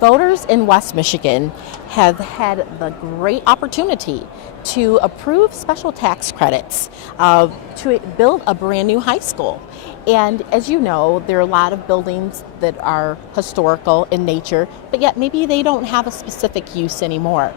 Voters in West Michigan have had the great opportunity to approve special tax credits to build a brand new high school. And as you know, there are a lot of buildings that are historical in nature, but yet maybe they don't have a specific use anymore.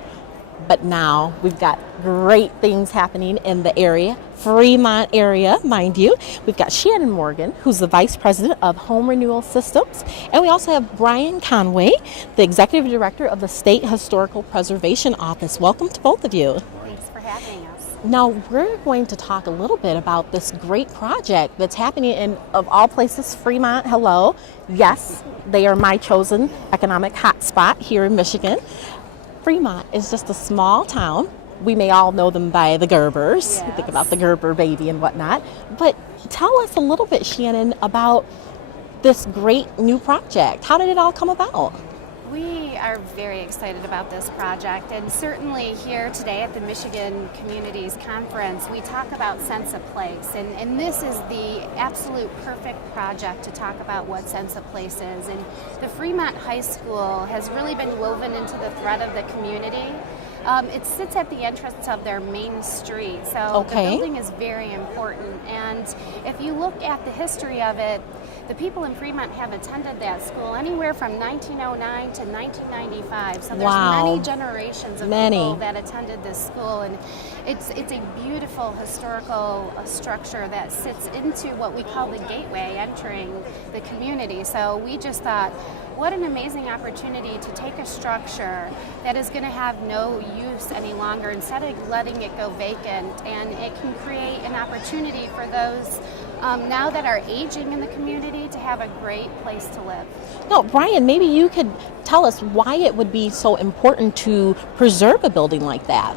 But now we've got great things happening in the area, Fremont area, mind you. We've got Shannon Morgan, who's the Vice President of Home Renewal Systems. And we also have Brian Conway, the Executive Director of the State Historical Preservation Office. Welcome to both of you. Thanks for having us. Now we're going to talk a little bit about this great project that's happening in, of all places, Fremont. Hello. Yes, they are my chosen economic hotspot here in Michigan. Fremont is just a small town. We may all know them by the Gerbers. Yes. Think about the Gerber baby and whatnot. But tell us a little bit, Shannon, about this great new project. How did it all come about? We are very excited about this project, and certainly here today at the Michigan Communities Conference, we talk about sense of place, and this is the absolute perfect project to talk about what sense of place is. And the Fremont High School has really been woven into the thread of the community. It sits at the entrance of their main street, so the building is very important. And if you look at the history of it, the people in Fremont have attended that school anywhere from 1909 to 1995. So there's many generations of people that attended this school, and it's a beautiful historical structure that sits into what we call the gateway entering the community. So we just thought, what an amazing opportunity to take a structure that is going to have no use any longer, instead of letting it go vacant, and it can create an opportunity for those now that are aging in the community to have a great place to live. No, Brian, maybe you could tell us why it would be so important to preserve a building like that.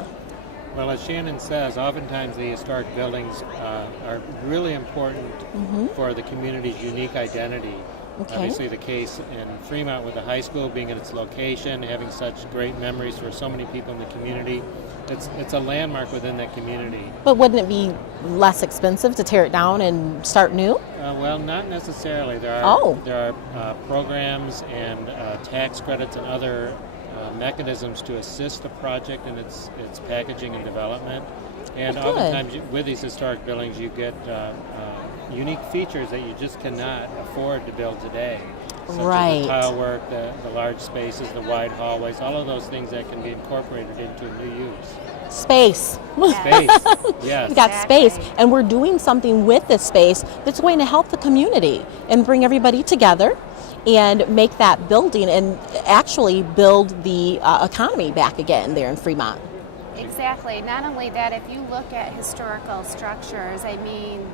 Well, as Shannon says, oftentimes the historic buildings are really important for the community's unique identity. Obviously the case in Fremont with the high school being at its location, having such great memories for so many people in the community. It's a landmark within that community. But wouldn't it be less expensive to tear it down and start new? Well, not necessarily. There are programs and tax credits and other mechanisms to assist the project in its packaging and development. And oftentimes with these historic buildings you get unique features that you just cannot afford to build today. Such as the tile work, the large spaces, the wide hallways, all of those things that can be incorporated into a new use. Space. Space, yes. We've got space, and we're doing something with this space that's going to help the community and bring everybody together and make that building and actually build the economy back again there in Fremont. Exactly. Not only that, if you look at historical structures, I mean,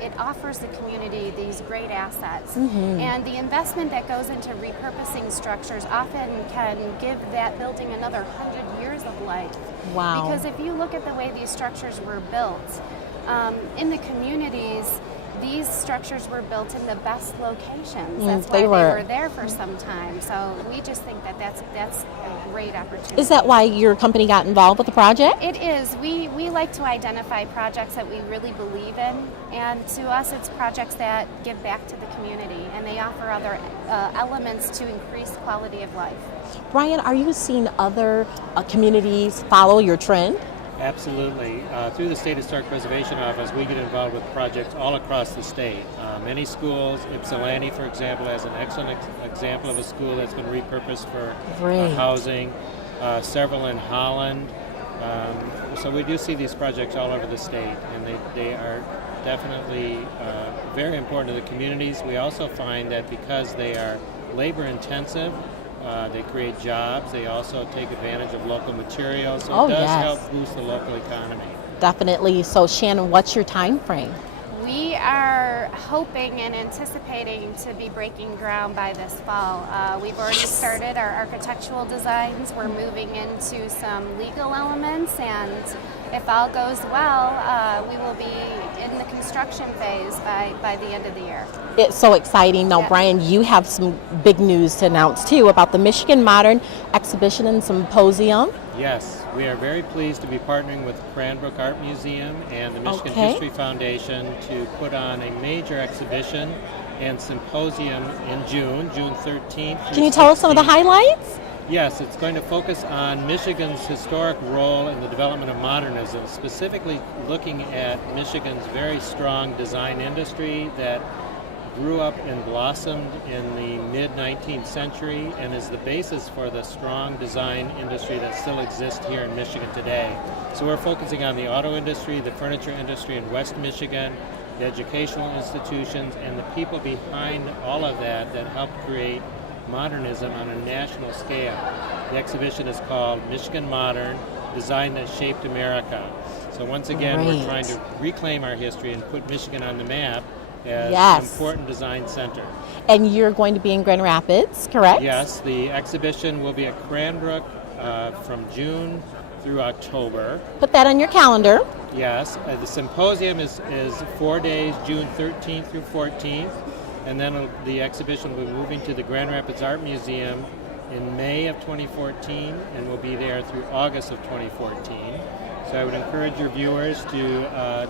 it offers the community these great assets. And the investment that goes into repurposing structures often can give that building another 100 years of life. Wow. Because if you look at the way these structures were built, in the communities, these structures were built in the best locations. That's why they were there for some time. So we just think that that's a great opportunity. Is that why your company got involved with the project? It is. We like to identify projects that we really believe in, and to us it's projects that give back to the community, and they offer other elements to increase quality of life. Brian, are you seeing other communities follow your trend? Absolutely. Through the State Historic Preservation Office, we get involved with projects all across the state. Many schools, Ypsilanti, for example, has an excellent example of a school that's been repurposed for housing. Several in Holland. So we do see these projects all over the state, and they are definitely very important to the communities. We also find that because they are labor intensive, they create jobs. They also take advantage of local materials. So it does help boost the local economy. Definitely. So Shannon, what's your time frame? We are hoping and anticipating to be breaking ground by this fall. We've already started our architectural designs. We're moving into some legal elements, and if all goes well, we will be in the construction phase by the end of the year. It's so exciting. Now, Brian, you have some big news to announce too about the Michigan Modern Exhibition and Symposium. Yes, We are very pleased to be partnering with Cranbrook Art Museum and the Michigan Okay. History Foundation to put on a major exhibition and symposium in June 13th. Can you tell us some of the highlights? Yes, it's going to focus on Michigan's historic role in the development of modernism, specifically looking at Michigan's very strong design industry that grew up and blossomed in the mid-19th century and is the basis for the strong design industry that still exists here in Michigan today. So we're focusing on the auto industry, the furniture industry in West Michigan, the educational institutions, and the people behind all of that help create modernism on a national scale. The exhibition is called Michigan Modern, Design That Shaped America. So once again, we're trying to reclaim our history and put Michigan on the map as an important design center. And you're going to be in Grand Rapids, correct? Yes, the exhibition will be at Cranbrook from June through October. Put that on your calendar. Yes, the symposium is 4 days, June 13th through 14th. And then the exhibition will be moving to the Grand Rapids Art Museum in May of 2014, and will be there through August of 2014. So I would encourage your viewers to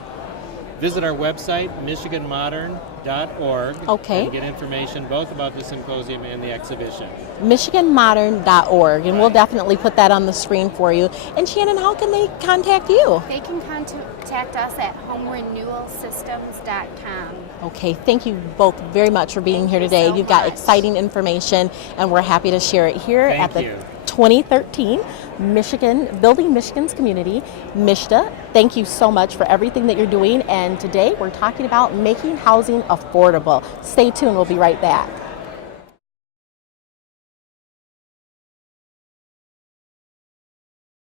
visit our website, michiganmodern.org, and get information both about the symposium and the exhibition. michiganmodern.org, and we'll definitely put that on the screen for you. And Shannon, how can they contact you? They can contact us at homerenewalsystems.com. Okay, thank you both very much for being here today. You've got exciting information, and we're happy to share it here at the 2013 Building Michigan's Community, MSHDA. Thank you so much for everything that you're doing, and today we're talking about making housing affordable. Stay tuned, we'll be right back.